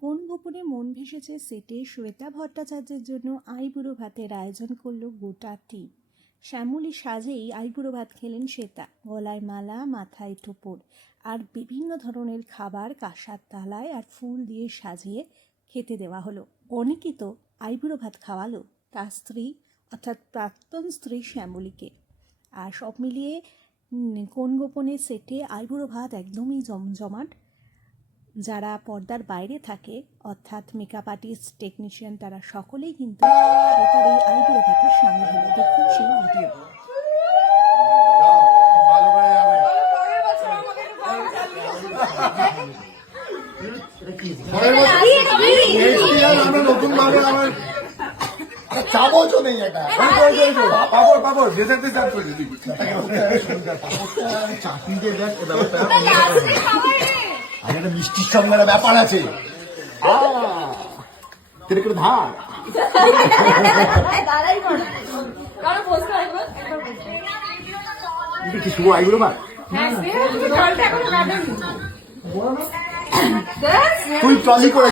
কোন গোপনে মন ভেসেছে সেটে শ্বেতা ভট্টাচার্যের জন্য আইবুড়ো ভাতের আয়োজন করল গোটা টিম শ্যামলী সাজেই আইবুড়ো ভাত খেলেন শ্বেতা। গলায় মালা, মাথায় টোপর আর বিভিন্ন ধরনের খাবার কাঁসার তালায় আর ফুল দিয়ে সাজিয়ে খেতে দেওয়া হলো। অনেকেই তো আইবুড়ো ভাত খাওয়ালো, তার স্ত্রী অর্থাৎ প্রাক্তন স্ত্রী শ্যামলীকে। আর সব মিলিয়ে কোন গোপনে সেটে আইবুড়ো ভাত একদমই জমজমাট যারা পর্দার বাইরে থাকে, অর্থাৎ মেকআপ আর্টিস্ট টেকনিশিয়ান তারা সকলেই কিন্তু শ্বেতার এই সামিল হলো। দেখুন সেই ভিডিও আর একটা মিষ্টির সঙ্গে একটা ব্যাপার আছে। তেরে করে ধার কি শুভ আইগুলো বা হ্যাঁ তুই ট্রলি করে